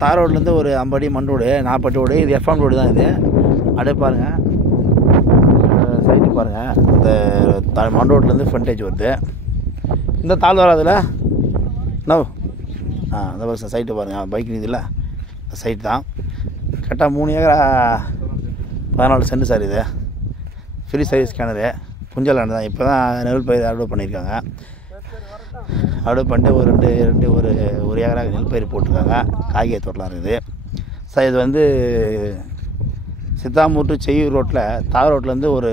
தார் ரோட்லேருந்து ஒரு 50 அடி மண் ரோடு, 40 அடி ரோடு. இது எஃப்எம் ரோடு தான் இது. அப்படியே பாருங்கள், சைட்டு பாருங்கள். இந்த மண் ரோட்லேருந்து ஃப்ரண்டேஜ் வருது. இந்த தாள் வராதுல்ல நோ. அந்த பஸ் சைட்டு பாருங்கள், பைக் நிதில்ல இந்த சைட்டு தான். கரெக்டாக 3 ஏக்கரா 14 சென்ட் சார். இது ஃப்ரீ சர்வீஸ் கிணறு, புஞ்சல் லேண்டு தான். இப்போ தான் நெல் பயிர் அறுவடை பண்ணியிருக்காங்க. அறுவடை பண்ணிட்டு ஒரு ஏக்கரா நெல் பயிர் போட்டிருக்காங்க. காய்கறி தோட்டலாம் இருக்குது சார். இது வந்து சித்தாமூர் டு செய்யூர் ரோட்டில், தார் ரோட்லேருந்து ஒரு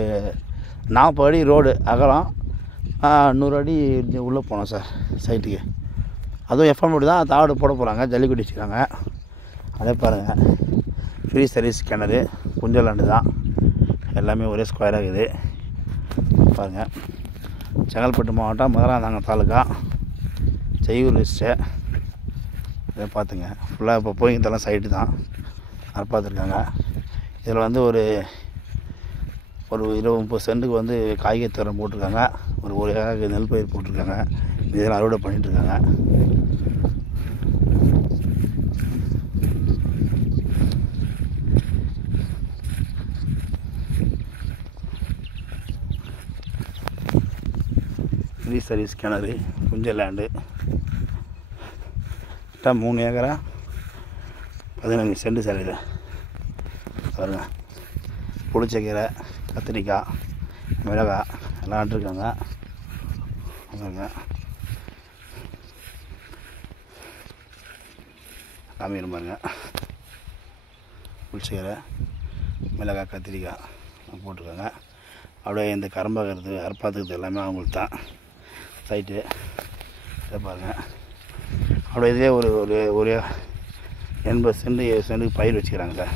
40 அடி ரோடு அகலம், 100 அடி உள்ளே போனோம் சார் சைட்டுக்கு. அதுவும் எஃப்எம் ரோடு தான். தார் ரோடு போட போகிறாங்க, ஜல்லிக்கட்டு வச்சுருக்காங்க. அதே பாருங்கள், ஃப்ரீ சர்வீஸ் கிணறு, புஞ்சல் லேண்டு தான். எல்லாமே ஒரே ஸ்கொயராக இருக்குது பாருங்கள். செங்கல்பட்டு மாவட்டம், மதுராந்தாங்க தாலுக்கா, செய்யூர் லிஸ்ட்டு. இதை பார்த்துங்க. ஃபுல்லாக இப்போ போய்கிட்டெல்லாம் சைட்டு தான் பார்த்துருக்காங்க. இதில் வந்து ஒரு 20-30 சென்ட்டுக்கு வந்து காய்கறி தோட்டம் போட்டிருக்காங்க. ஒரு ஏக்கருக்கு நெல் பயிர் போட்டிருக்காங்க. இதெல்லாம் அறுவடை பண்ணிகிட்ருக்காங்க. ஃப்ரீ சர்வீஸ் கிணறு, புஞ்சல் லேண்டு. கரெக்டாக 3 ஏக்கரா 15 சென்ட் சார். இது பாருங்க, புளிச்சக்கீரை, கத்திரிக்காய், மிளகாய் எல்லாம் நட்டுருக்காங்க பாருங்க. காமிக்கிறேன் பாருங்க. புளிச்சக்கீரை, மிளகாய், கத்திரிக்காய் போட்டிருக்காங்க. அப்படியே இந்த கரம்பாக்கிறது, அறுப்பாத்துக்கிறது எல்லாமே அவங்களுக்கு தான் சைட்டு. இதை பாருங்கள். அப்படியே இதே ஒரு 80 சென்ட் 7 சென்ட்டுக்கு பயிர் வச்சுக்கிறாங்க சார்.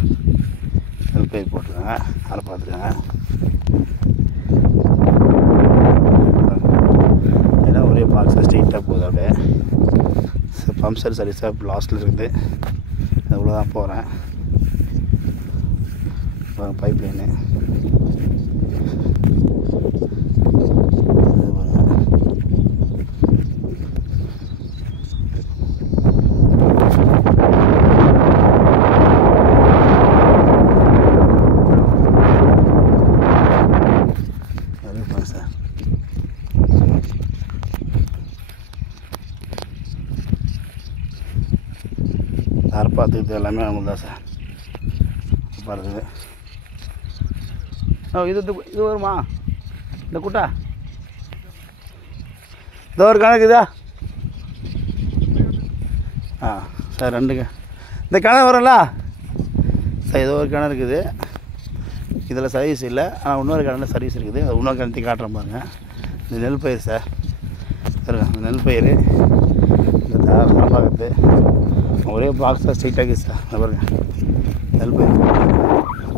நெல் பயிர் போட்டிருக்காங்க, அதை பார்த்துருக்காங்க. ஏன்னா ஒரே பாக்ஸாக ஸ்ட்ரெயிட்டாக போகுது. அப்படியே பம்ப்சர் சர்வீஸாக லாஸ்ட்டில் இருக்குது. அவ்வளோ தான் போகிறேன். Pipe line sir. பார்த்துக்கிட்டு எல்லாமே அவங்க தான் சார் பாருங்க. இது வருமா இந்த குட்டா? இதோ ஒரு கணக்குதா? சார் 2 இந்த கிணறு வரும்ல சார். ஏதோ ஒரு கிணறு இருக்குது, இதில் சர்வீஸ் இல்லை. ஆனால் இன்னொரு கிணறு சர்வீஸ் இருக்குது. அது இன்னொரு கிணத்தி காட்டுறேன் பாருங்க. இந்த நெல் பயிர் சார் பாருங்க. இந்த நெல் பயிர் இந்த பார்க்கறது ஒரே பாக்ஸாக ஸ்ட்ரைட்டாக இருக்குது சார். பாருங்க நெல் பயிர்.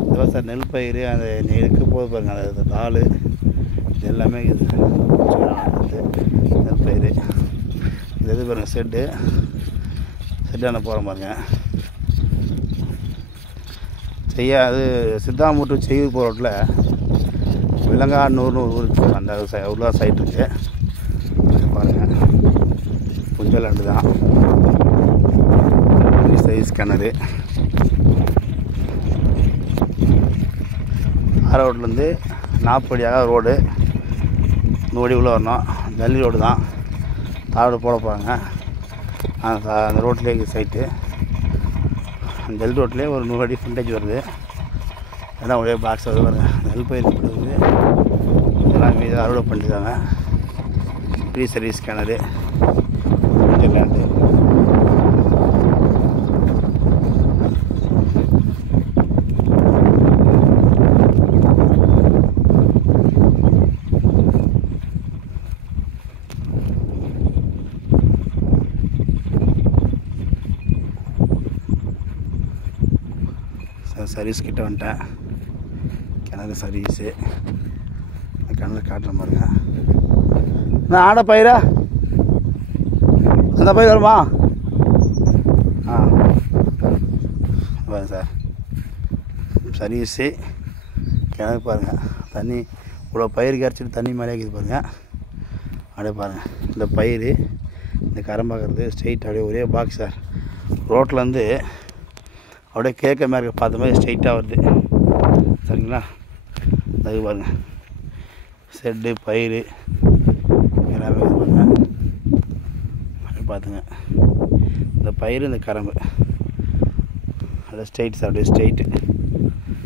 இதுதான் சார் நெல் பயிர். அந்த நெருக்கு போது பாருங்க, அந்த தாள் இது எல்லாமே இருக்குது நெல் பயிர். இது எது பாருங்கள், செட்டான போகிற பாருங்க. அது சித்தாமூர் டு செய்யூர் போகிற ரோட்டில் விலங்காநூறு ஊருக்கு அந்த உள்ள சைட் இருக்குது பாருங்கள். புஞ்சல் லேண்டு தான். சைஸ் கிணறு. ரோட்லேருந்து 40 அடியாக ரோடு, 100 அடி உள்ளே வரணும். ஜல்லி ரோடு தான். தாரோடு போட போகிறாங்க. அந்த ரோட்லேயே சைட்டு. அந்த ஜல்லி ரோட்லேயே ஒரு 100 அடி ஃப்ரண்டேஜ் வருது. ஏன்னா ஒரே பாக்ஸ் வருது பாருங்க. நெல் பயிர் போடுறது எல்லாமே இதை அறுவடை பண்ணிருக்காங்க. ஃப்ரீ சர்வீஸ் கிணறு, லேண்டு. சர்வீஸ் கிட்ட வந்துட்டேன். கிணறு சர்வீஸு கிணறு காட்டுற பாருங்க. நான் ஆட பயிரா அந்த பயிர் வருமா? பாருங்க சார் சர்வீஸு கிணறு பாருங்கள். தண்ணி இவ்வளோ பயிர் கரைச்சிட்டு தண்ணி மேலே இருக்குது பாருங்கள். அப்படியே பாருங்கள் இந்த பயிர் இந்த கரம்பாக்கிறது ஸ்ட்ரெயிட் அப்படியே ஒரே பாக்ஸ் சார். ரோட்லேருந்து அப்படியே கேட்க மேற்க பார்த்த மாதிரி ஸ்ட்ரைட்டாக வருது. சரிங்களா? அது பாருங்கள், செட்டு பயிர் எல்லாமே இது பாருங்க. அப்படி பார்த்துங்க, இந்த பயிர் இந்த கரம்பு அப்படியே ஸ்ட்ரைட் சார், அப்படியே ஸ்ட்ரைட்டு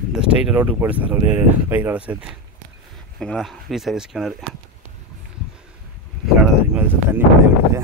இந்த ஸ்ட்ரைட்டை ரோட்டுக்கு போய்ட்டு சார் ஒரு பயிரோட சேர்த்து. ஓகேங்களா? ஃப்ரீ சர்வீஸ் கிணறு. கிணறு அதிகமாக தண்ணி நிறைய விடுது.